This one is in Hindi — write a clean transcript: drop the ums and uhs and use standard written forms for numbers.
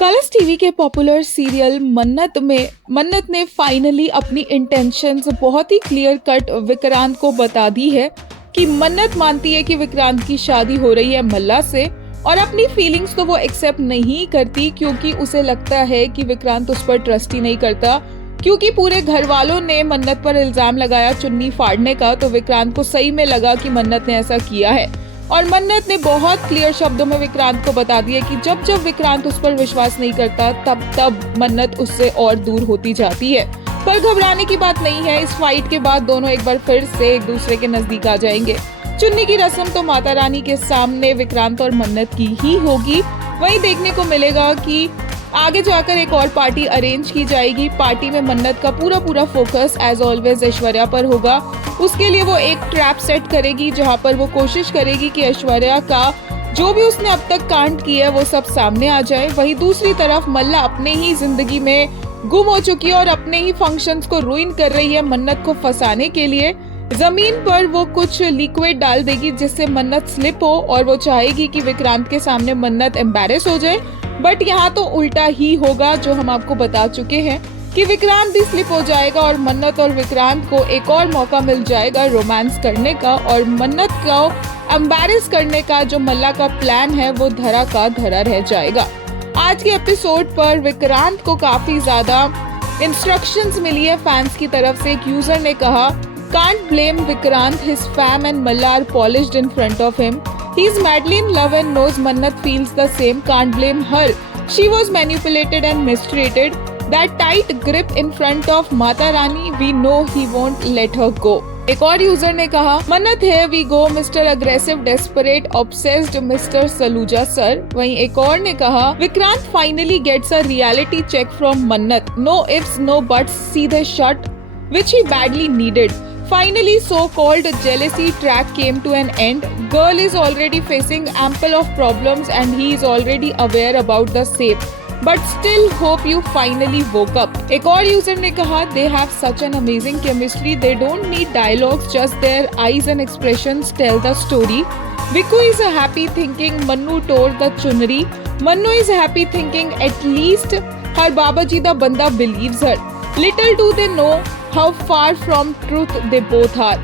कलर्स टीवी के पॉपुलर सीरियल मन्नत ने फाइनली अपनी इंटेंशंस बहुत ही क्लियर कट विक्रांत को बता दी है कि मन्नत मानती है कि विक्रांत की शादी हो रही है मल्ला से और अपनी फीलिंग्स तो वो एक्सेप्ट नहीं करती क्योंकि उसे लगता है कि विक्रांत उस पर ट्रस्ट ही नहीं करता। क्योंकि पूरे घर वालों ने मन्नत पर इल्जाम लगाया चुन्नी फाड़ने का, तो विक्रांत को सही में लगा कि मन्नत ने ऐसा किया है और मन्नत ने बहुत क्लियर शब्दों में विक्रांत को बता दिया कि जब जब विक्रांत उस पर विश्वास नहीं करता तब मन्नत उससे और दूर होती जाती है। पर घबराने की बात नहीं है, इस फाइट के बाद दोनों एक बार फिर से एक दूसरे के नजदीक आ जाएंगे। चुन्नी की रस्म तो माता रानी के सामने विक्रांत और मन्नत की ही होगी। वहीं देखने को मिलेगा कि आगे जाकर एक और पार्टी अरेंज की जाएगी। पार्टी में मन्नत का पूरा फोकस एज ऑलवेज ऐश्वर्या पर होगा। उसके लिए वो एक ट्रैप सेट करेगी जहां पर वो कोशिश करेगी कि ऐश्वर्या का जो भी उसने अब तक कांड किया है वो सब सामने आ जाए। वहीं दूसरी तरफ मल्ला अपने ही जिंदगी में गुम हो चुकी है और अपने ही फंक्शंस को रुइन कर रही है। मन्नत को फंसाने के लिए जमीन पर वो कुछ लिक्विड डाल देगी जिससे मन्नत स्लिप हो और वो चाहेगी कि विक्रांत के सामने मन्नत एम्बैरेस हो जाए। बट यहाँ तो उल्टा ही होगा, जो हम आपको बता चुके हैं कि विक्रांत भी स्लिप हो जाएगा और मन्नत और विक्रांत को एक और मौका मिल जाएगा रोमांस करने का और मन्नत को एम्बैरेस करने का। जो मल्ला का प्लान है वो धरा का धरा रह जाएगा। आज के एपिसोड पर विक्रांत को काफी ज्यादा इंस्ट्रक्शंस मिली है फैंस की तरफ से। एक यूजर ने कहा, Can't blame Vikrant, his fam and Malla are polished in front of him. He's madly in love and knows Mannat feels the same. Can't blame her. She was manipulated and mistreated. That tight grip in front of Mata Rani, we know he won't let her go. एक और यूजर ने कहा, मन्नत है we go mister aggressive desperate obsessed mister Saluja sir. वहीं एक और ने कहा, Vikrant finally gets a reality check from Mannat. No ifs no buts, सीधे shot which he badly needed. Finally, so-called jealousy track came to an end. Girl is already facing ample of problems and he is already aware about the same. But still hope you finally woke up. एक और यूजर ने कहा, they have such an amazing chemistry. They don't need dialogues, just their eyes and expressions tell the story. Viku is happy thinking Mannu tore the chunri. Mannu is happy thinking at least her Babaji the banda believes her. Little do they know how far from truth they both are.